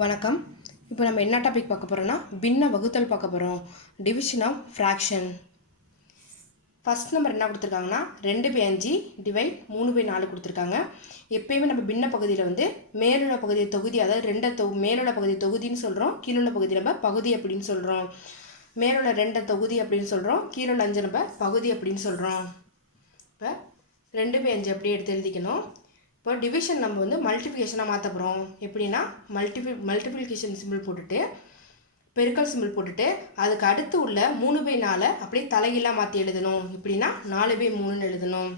வணக்கம். இப்போ நம்ம என்ன டாபிக் பார்க்க போகிறோம்னா பின்ன வகுத்தல் பார்க்க போகிறோம். Division of fraction. First number என்ன கொடுத்துருக்காங்கன்னா 2/5 டிவைட் 3/4 கொடுத்துருக்காங்க. எப்பயுமே நம்ம பின்ன பகுதியில் வந்து மேலுள்ள பகுதியை தொகுதி, அதாவது மேலுள்ள பகுதி தொகுதின்னு சொல்கிறோம், கீழுள்ள பகுதி நம்ம பகுதி அப்படின்னு சொல்கிறோம். மேலுள்ள 2 தொகுதி அப்படின்னு சொல்கிறோம், கீழுள்ள 5 நம்ம பகுதி அப்படின்னு சொல்கிறோம். இப்போ 2/5 அப்படியே எடுத்து எழுதிக்கணும். இப்போ டிவிஷன் நம்ம வந்து மல்டிப்ளிகேஷனாக மாற்ற போகிறோம். எப்படின்னா மல்டிப்ளிகேஷன் சிம்பிள் போட்டுட்டு பெருக்கல் சிம்பிள் போட்டுட்டு அதுக்கு அடுத்து உள்ள 3/4 அப்படியே தலைகீழாக மாற்றி எழுதணும். எப்படின்னா 4/3ன்னு எழுதணும்.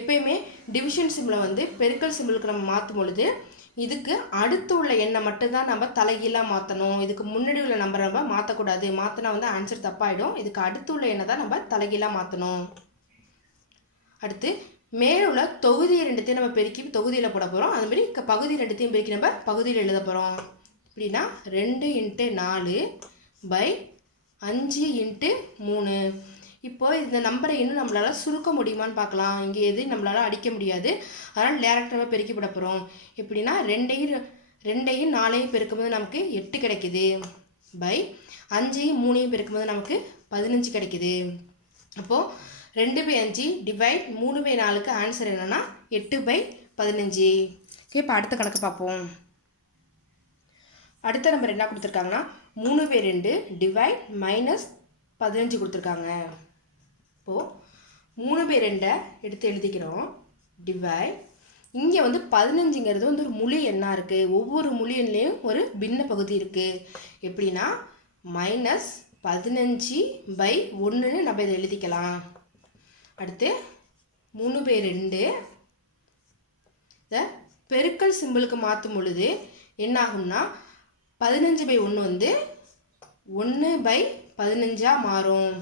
எப்பயுமே டிவிஷன் சிம்பிளை வந்து பெருக்கல் சிம்பிளுக்கு நம்ம மாற்றும் பொழுது இதுக்கு அடுத்து உள்ள எண்ணை மட்டும்தான் நம்ம தலைகீழாக மாற்றணும். இதுக்கு முன்னாடி உள்ள நம்பரை நம்ம மாற்றக்கூடாது. மாற்றினா வந்து ஆன்சர் தப்பாயிடும். இதுக்கு அடுத்து உள்ள எண்ணை தான் நம்ம தலைகீழாக மாற்றணும். அடுத்து மேலுள்ள தொகுதி 2த்தையும் நம்ம பெருக்கி தொகுதியில் போட போகிறோம். அதுமாரி பகுதி 2த்தையும் பெருக்கி நம்ம பகுதியில் எழுத போகிறோம். எப்படின்னா 2 × 4 / 5 × 3. இப்போ இந்த நம்பரை இன்னும் நம்மளால் சுருக்க முடியுமான்னு பார்க்கலாம். இங்கே எது நம்மளால் அடிக்க முடியாது, அதனால் டேரக்டாக பெருக்கி போட போகிறோம். எப்படின்னா 2ஐயும் 4ஐயும் பெருக்கும்போது நமக்கு 8 கிடைக்குது, / 5ஐயும் 3ஐயும் பெருக்கும்போது நமக்கு 15 கிடைக்குது. அப்போது 2/5 டிவைட் 3/4க்கு ஆன்சர் என்னென்னா 8/15. ஓகே, இப்போ அடுத்த கணக்கு பார்ப்போம். அடுத்த நம்பர் என்ன கொடுத்துருக்காங்கன்னா 3/2 டிவைட் -15 கொடுத்துருக்காங்க. இப்போது 3/2 எடுத்து எழுதிக்கிறோம். டிவைட் இங்கே வந்து 15ங்கிறது வந்து ஒரு முழு எண்ணாக இருக்குது. ஒவ்வொரு முழு எண்ணிலையும் ஒரு பின்ன பகுதி இருக்குது. எப்படின்னா -15/1ன்னு நம்ம இதை எழுதிக்கலாம். அடுத்து 3/2 இதை பெருக்கல் சிம்பிளுக்கு மாற்றும் பொழுது என்ன ஆகும்னா 15/1 வந்து 1/15 மாறும்.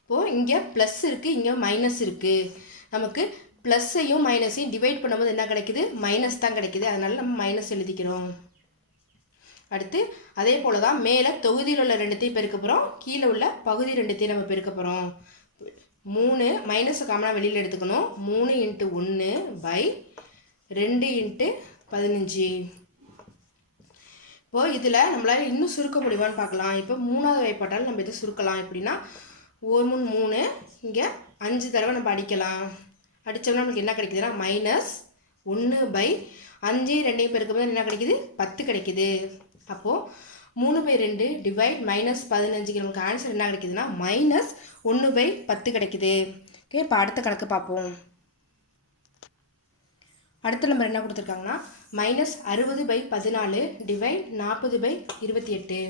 இப்போது இங்கே ப்ளஸ் இருக்குது, இங்கே மைனஸ் இருக்குது. நமக்கு ப்ளஸ்ஸையும் மைனஸையும் டிவைட் பண்ணும்போது என்ன கிடைக்குது? மைனஸ் தான் கிடைக்குது. அதனால் நம்ம மைனஸ் எழுதிக்கிறோம். அடுத்து அதே போல் தான் மேலே தொகுதியில் உள்ள 2த்தையும் பெருக்க போகிறோம், கீழே உள்ள பகுதி 2த்தையும் நம்ம பெருக்க போகிறோம். 3 மைனஸை காமனாக வெளியில் எடுத்துக்கணும். 3 × 1 / 2 × 15. இப்போது இதில் நம்மளால் இன்னும் சுருக்க முடியுமான்னு பார்க்கலாம். இப்போ 3வது வாய்ப்பாட்டால் நம்ம இதை சுருக்கலாம். எப்படின்னா 1 3 3, இங்கே 5 தடவை நம்ம அடிக்கலாம். அடித்தோம்னா நமக்கு என்ன கிடைக்குதுன்னா -1/5 2ஐயும் பெருக்கும்போது என்ன கிடைக்குது? 10 கிடைக்குது. அப்போது 3/2 டிவைட் -15க்கு நமக்கு ஆன்சர் என்ன கிடைக்குதுன்னா -1/10 கிடைக்குது. ஓகே, இப்போ அடுத்த கணக்கு பார்ப்போம். அடுத்த நம்பர் என்ன கொடுத்துருக்காங்கன்னா -60/14 டிவைட் 40/28.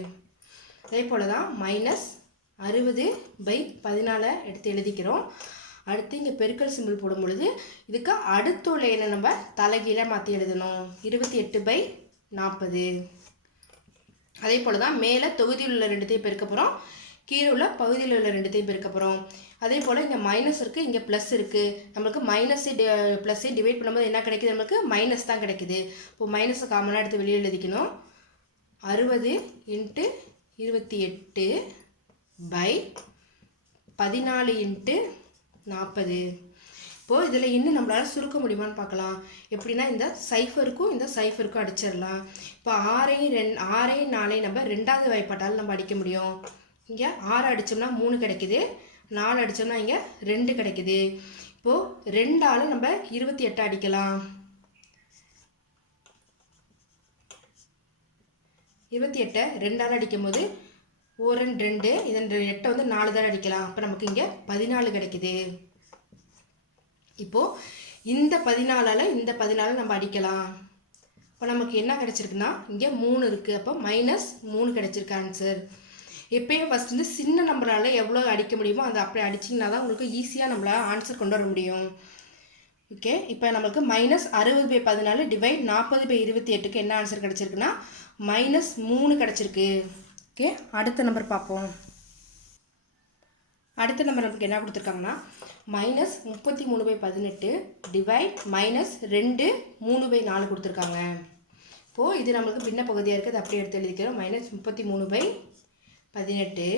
அதே போல் தான் -60/14 எடுத்து எழுதிக்கிறோம். அடுத்து இங்கே பெருக்கல் சிம்பிள் போடும் பொழுது இதுக்கு அடுத்து உள்ள எண்ணை நம்ம தலைகீழாக மாற்றி எழுதணும். 28/40. அதே போல் தான் மேலே தொகுதியில் உள்ள 2த்தையும் பெருக்க போகிறோம், கீழே உள்ள பகுதியில் உள்ள 2த்தையும் பெருக்க போகிறோம். அதே போல் இங்கே மைனஸ் இருக்குது, இங்கே ப்ளஸ் இருக்குது. நம்மளுக்கு ப்ளஸ்ஸையும் டிவைட் பண்ணும்போது என்ன கிடைக்குது? நம்மளுக்கு மைனஸ் தான் கிடைக்குது. இப்போது மைனஸை காமனாக எடுத்து வெளியே எழுதிக்கணும். 60 × 28/14 × 40. இப்போது இதில் இன்னும் நம்மளால் சுருக்க முடியுமான்னு பார்க்கலாம். எப்படின்னா இந்த சைஃபருக்கும் இந்த சைஃபருக்கும் அடிச்சிடலாம். இப்போ 6ஐயும் 4ஐயும் நம்ம 2வது வாய்ப்பாட்டால் நம்ம அடிக்க முடியும். இங்கே 6 அடித்தோம்னா 3 கிடைக்குது, 4 அடித்தோம்னா இங்கே 2 கிடைக்குது. இப்போது 2ஆல் நம்ம 28 அடிக்கலாம். 28 2ஆல் அடிக்கும் போது 1 2, இதன் 8 வந்து 4 தான் அடிக்கலாம். அப்போ நமக்கு இங்கே 14 கிடைக்குது. இப்போது இந்த 14ஆல் இந்த 14 நம்ம அடிக்கலாம். இப்போ நமக்கு என்ன கிடச்சிருக்குன்னா இங்கே 3 இருக்குது. அப்போ -3 கிடச்சிருக்கு ஆன்சர். எப்பயும் ஃபஸ்ட் வந்து சின்ன நம்பரால் எவ்வளோ அடிக்க முடியுமோ அதை அப்படி அடிச்சிங்கன்னா தான் உங்களுக்கு ஈஸியாக நம்மளால் ஆன்சர் கொண்டு வர முடியும். ஓகே, இப்போ நம்மளுக்கு -60/14 டிவைட் 40/28க்கு என்ன ஆன்சர் கிடச்சிருக்குன்னா -3 கிடச்சிருக்கு. ஓகே, அடுத்த நம்பர் பார்ப்போம். அடுத்த நம்பர் நமக்கு என்ன கொடுத்துருக்காங்கன்னா -33/18 டிவைட் -2 3/4 கொடுத்துருக்காங்க. இப்போது இது நம்மளுக்கு பின்ன பகுதியாக இருக்குது, அது அப்படியே எடுத்து எழுதிக்கிறோம். -33/18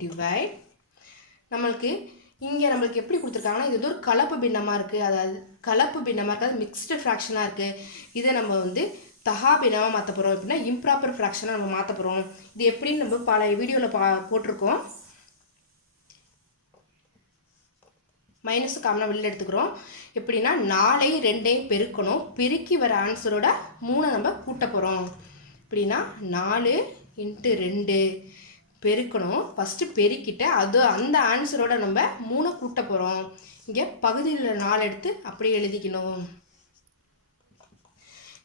டிவைட் நம்மளுக்கு இங்கே நம்மளுக்கு எப்படி கொடுத்துருக்காங்கன்னா இது வந்து ஒரு கலப்பு பின்னமாக இருக்குது. அதாவது கலப்பு பின்னமாக இருக்காது, மிக்ஸ்டு ஃப்ராக்ஷனாக இருக்குது. இதை நம்ம வந்து தகா பின்னமாக மாற்ற போகிறோம். எப்படின்னா இம்ப்ராப்பர் ஃப்ராக்ஷனாக நம்ம மாற்ற போகிறோம். இது எப்படின்னு நம்ம பல வீடியோவில் போட்டிருக்கோம். மைனஸ் காமனாக வெளியில் எடுத்துக்கிறோம். எப்படின்னா 4 2 பெருக்கணும், பெருக்கி வர ஆன்சரோட 3 நம்ம கூட்ட போகிறோம். எப்படின்னா 4 × 2 பெருக்கணும், ஃபஸ்ட்டு பெருக்கிட்டு அந்த ஆன்சரோட நம்ம 3 கூட்ட போகிறோம். இங்கே பகுதியில் 4 எடுத்து அப்படியே எழுதிக்கணும்.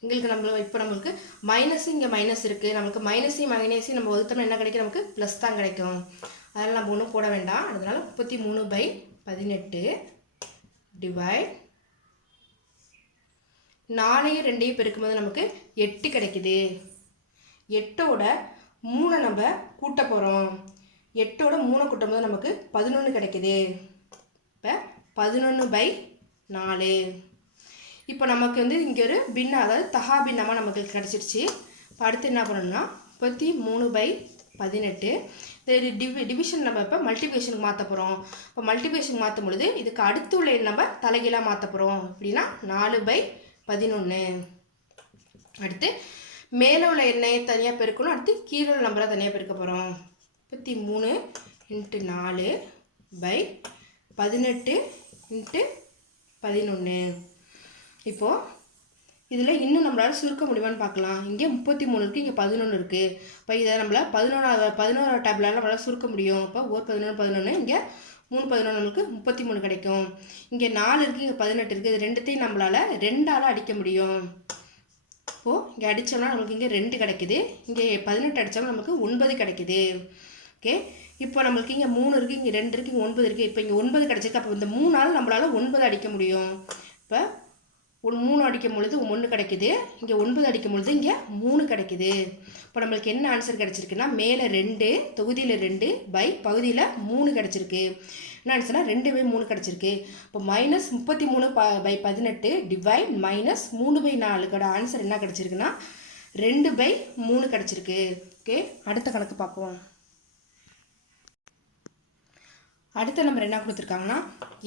எங்களுக்கு இப்போ நம்மளுக்கு மைனஸ், இங்கே மைனஸ் இருக்குது, நம்மளுக்கு மைனஸையும் மைனஸையும் நம்ம வகுத்தோம்னா என்ன கிடைக்கும், நமக்கு ப்ளஸ் தான் கிடைக்கும். அதனால் நம்ம ஒன்றும் போட வேண்டாம். அதனால 33/18 டிவைட் 4 2 பெருக்கும்போது நமக்கு 8 கிடைக்குது. 8ஓட 3 நம்ம கூட்ட போகிறோம். 8ஓட 3 கூட்டும்போது நமக்கு 11 கிடைக்குது. இப்போ 11/4. இப்போ நமக்கு வந்து இங்கே ஒரு பின்னம், அதாவது தகா பின்னமாக நமக்கு கிடச்சிருச்சு. இப்போ அடுத்து என்ன பண்ணணும்னா 33/18 டிவிஷன் நம்ம இப்போ மல்டிப்ளிகேஷனுக்கு மாற்ற போகிறோம். இப்போ மல்டிப்ளிகேஷன் மாற்றும் பொழுது இதுக்கு அடுத்து உள்ள நம்ம தலைகீழாக மாற்ற போகிறோம். அப்படின்னா 4/11. அடுத்து மேலே உள்ள எண்ணெயை தனியாக பெருக்கணும், அடுத்து கீழே உள்ள நம்பரை தனியாக பெருக்க போகிறோம். 33 × 4/18 × 11. இப்போது இதில் இன்னும் நம்மளால் சுருக்க முடியுமான்னு பார்க்கலாம். இங்கே 33 இருக்குது, இங்கே 11 இருக்குது. இப்போ இதை நம்மளால் 11 டேப்லால் நம்மளால் சுருக்க முடியும். இப்போ 11 இங்கே 3 நம்மளுக்கு 33 கிடைக்கும். இங்கே 4 இருக்குது, இங்கே 18 இருக்குது. இது ரெண்டுத்தையும் நம்மளால் 2ஆல் அடிக்க முடியும். இப்போது இங்கே அடித்தோம்னா நமக்கு இங்கே 2 கிடைக்குது, இங்கே 18 அடித்தோம்னா நமக்கு 9 கிடைக்குது. ஓகே, இப்போ நம்மளுக்கு இங்கே 3 இருக்குது, இங்கே 2 இருக்குது, இங்கே 9 இருக்குது. இப்போ இங்கே 9 கிடச்சிருக்கு. அப்போ இந்த 3ஆல் நம்மளால் 9 அடிக்க முடியும். இப்போ 3 அடிக்கும் பொழுது 1 கிடைக்குது, இங்கே 9 அடிக்கும் பொழுது இங்கே 3 கிடைக்குது. இப்போ நம்மளுக்கு என்ன ஆன்சர் கிடச்சிருக்குன்னா மேலே 2, தொகுதியில் 2 பகுதியில் 3 கிடச்சிருக்கு. என்ன ஆன்சர்னா 2/3 கிடச்சிருக்கு. இப்போ -33/18 டிவைட் -3/4 ஆன்சர் என்ன கிடச்சிருக்குன்னா 2/3 கிடச்சிருக்கு. ஓகே, அடுத்த கணக்கு பார்ப்போம். அடுத்த நம்பர் என்ன கொடுத்துருக்காங்கன்னா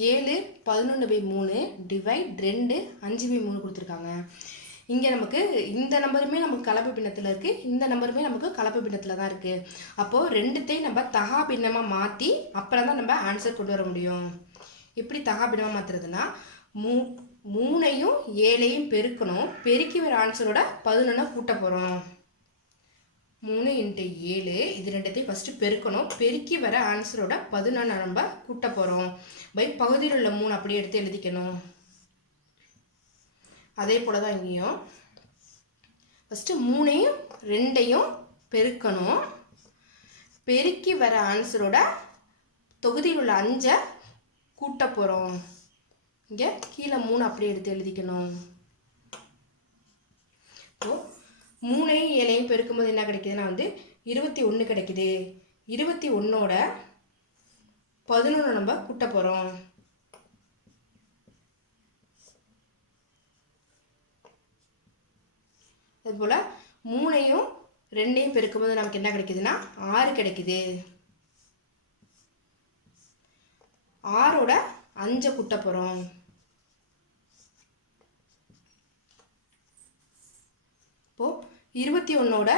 7 11/3 டிவைட் 2 5/3 கொடுத்துருக்காங்க. இங்கே நமக்கு இந்த நம்பருமே நமக்கு கலப்பு பின்னத்தில் இருக்குது, இந்த நம்பருமே நமக்கு கலப்பு பின்னத்தில் தான் இருக்குது. அப்போது ரெண்டுத்தையும் நம்ம தகா பின்னமாக மாற்றி அப்புறம் தான் நம்ம ஆன்சர் கொண்டு வர முடியும். எப்படி தகா பின்னமாக மாற்றுறதுன்னா 3ஐயும் 7ஐயும் பெருக்கணும், பெருக்கி வர ஆன்சரோட 11 கூட்ட போகிறோம். 3 × 7 இது ரெண்டுத்தையும் ஃபஸ்ட்டு பெருக்கணும், பெருக்கி வர ஆன்சரோட 11 நம்ம கூட்ட போகிறோம். பகுதியில் உள்ள 3 அப்படியே எடுத்து எழுதிக்கணும். அதே போல் தான் இங்கேயும் ஃபஸ்ட்டு 3ஐயும் 2ஐயும் பெருக்கணும், பெருக்கி வர ஆன்சரோட தொகுதியில் உள்ள 5 கூட்ட போகிறோம். இங்கே கீழே 3 அப்படியே எடுத்து எழுதிக்கணும். இப்போது 3ஐயும் 7ஐயும் பெருக்கும்போது என்ன கிடைக்குதுன்னா 21 கிடைக்குது. 21ஓட 11 நம்ம கூட்ட போகிறோம். அதுபோல் 3ஐயும் 2ஐயும் பெருக்கும்போது நமக்கு என்ன கிடைக்குதுன்னா 6 கிடைக்குது. 6ஓட 5 கூட்ட போகிறோம். இப்போது 21ஓட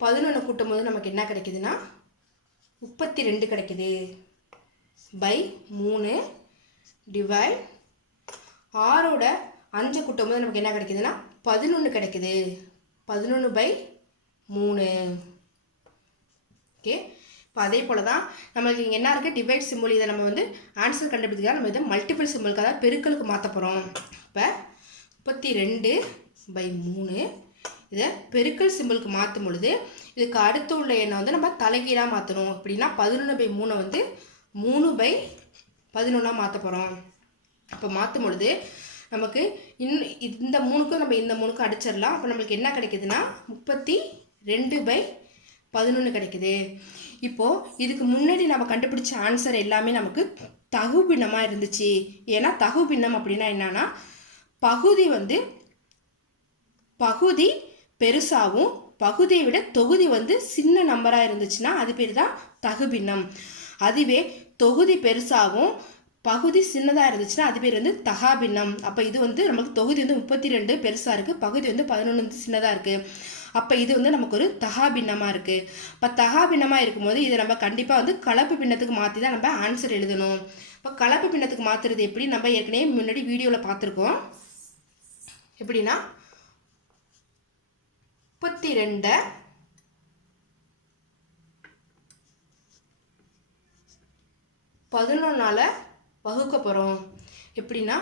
11 கூட்டும்போது நமக்கு என்ன கிடைக்குதுன்னா 32 கிடைக்குது. 3 டிவைட் 6ஓட 5 கூட்டும்போது நமக்கு என்ன கிடைக்குதுன்னா 11 கிடைக்குது. 11/3. ஓகே, இப்போ அதே போல் தான் நம்மளுக்கு இங்கே என்ன இருக்குது, டிவைட் சிம்பிள். இதை நம்ம ஆன்சர் கண்டுபிடிக்கிறதா நம்ம இதை மல்டிபிள் சிம்பிளுக்கு, அதாவது பெருக்கலுக்கு மாற்ற போகிறோம். இப்போ 32/3 இதை பெருக்கல் சிம்பிளுக்கு மாற்றும் பொழுது இதுக்கு அடுத்து உள்ள எண்ணை நம்ம தலைகீழாக மாற்றணும். அப்படின்னா 11/3 3/11 மாற்ற போகிறோம். அப்போ மாற்றும் பொழுது நமக்கு இந்த 3க்கும் நம்ம இந்த 3க்கும் அடிச்சிடலாம். அப்போ நம்மளுக்கு என்ன கிடைக்குதுன்னா 32/11 கிடைக்குது. இப்போது இதுக்கு முன்னாடி நம்ம கண்டுபிடிச்ச ஆன்சர் எல்லாமே நமக்கு தகு பின்னமாக இருந்துச்சு. ஏன்னா தகு பின்னம் அப்படின்னா என்னன்னா பகுதி பெருசாகவும் பகுதியை விட தொகுதி சின்ன நம்பராக இருந்துச்சுன்னா அது பேர் தான் தகு பின்னம். அதுவே தொகுதி பெருசாகவும் பகுதி சின்னதாக இருந்துச்சுன்னா அது பேர் வந்து தகாபின்னம். அப்போ இது வந்து நமக்கு தொகுதி வந்து 32 பெருசாக இருக்குது, பகுதி வந்து 11 வந்து சின்னதாக இருக்குது. அப்போ இது வந்து நமக்கு ஒரு தகாபின்னமாக இருக்குது. இப்போ தகாபின்னமாக இருக்கும்போது இதை நம்ம கண்டிப்பாக வந்து கலப்பு பின்னத்துக்கு மாற்றி தான் நம்ம ஆன்சர் எழுதணும். இப்போ கலப்பு பின்னத்துக்கு மாற்றுறது எப்படி நம்ம ஏற்கனவே முன்னாடி வீடியோவில் பார்த்துருக்கோம். எப்படின்னா 32 11ஆல் வகுக்க போகிறோம். எப்படின்னா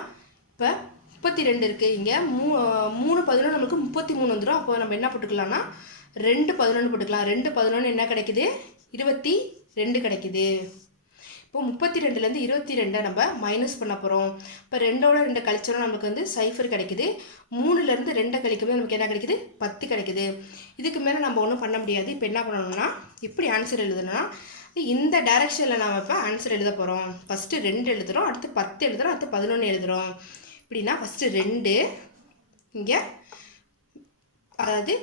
இப்போ 32 இருக்குது, இங்கே 3 11 நமக்கு 33 வந்துடும். அப்போ நம்ம என்ன போட்டுக்கலாம்னா 2 11 போட்டுக்கலாம். 2 11 என்ன கிடைக்குது? 22 கிடைக்குது. இப்போ 32லேருந்து 22 நம்ம மைனஸ் பண்ண போகிறோம். இப்போ 2ஓட 2 கழிச்சோன்னா நமக்கு வந்து 0 கிடைக்குது. 3லேருந்து 2 கழிக்கும்போது நமக்கு என்ன கிடைக்குது? 10 கிடைக்குது. இதுக்கு மேலே நம்ம ஒன்றும் பண்ண முடியாது. இப்போ என்ன பண்ணணும்னா எப்படி ஆன்சர் எழுதணும்னா இந்த டைரக்ஷனில் நாம் இப்போ ஆன்சர் எழுத போகிறோம். ஃபஸ்ட்டு 2 எழுதுகிறோம், அடுத்து 10 எழுதுகிறோம், அடுத்து 11 எழுதுகிறோம். இப்படின்னா ஃபஸ்ட்டு 2 இங்கே, அதாவது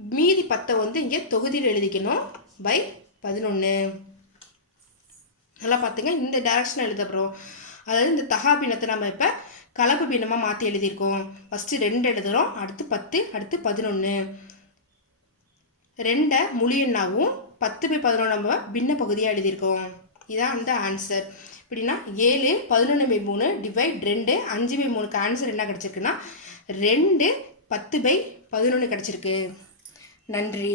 மீதி 10 வந்து இங்கே தொகுதியில் எழுதிக்கணும் பை 11. நல்லா பார்த்துங்க, இந்த டைரக்ஷன் எழுத போகிறோம். அதாவது இந்த தகாபின்னத்தை நம்ம இப்போ கலப்பு பின்னமாக மாற்றி எழுதியிருக்கோம். ஃபஸ்ட்டு 2 எழுதுகிறோம், அடுத்து 10, அடுத்து 11. 2 முழு எண்ணாகவும் 10/11 நம்ம பின்ன பகுதியாக எழுதியிருக்கோம். இதுதான் அந்த ஆன்சர். எப்படின்னா 7 11/3 டிவைட் 2 5/3க்கு ஆன்சர் என்ன கிடச்சிருக்குன்னா 2 10/11 கிடச்சிருக்கு. நன்றி.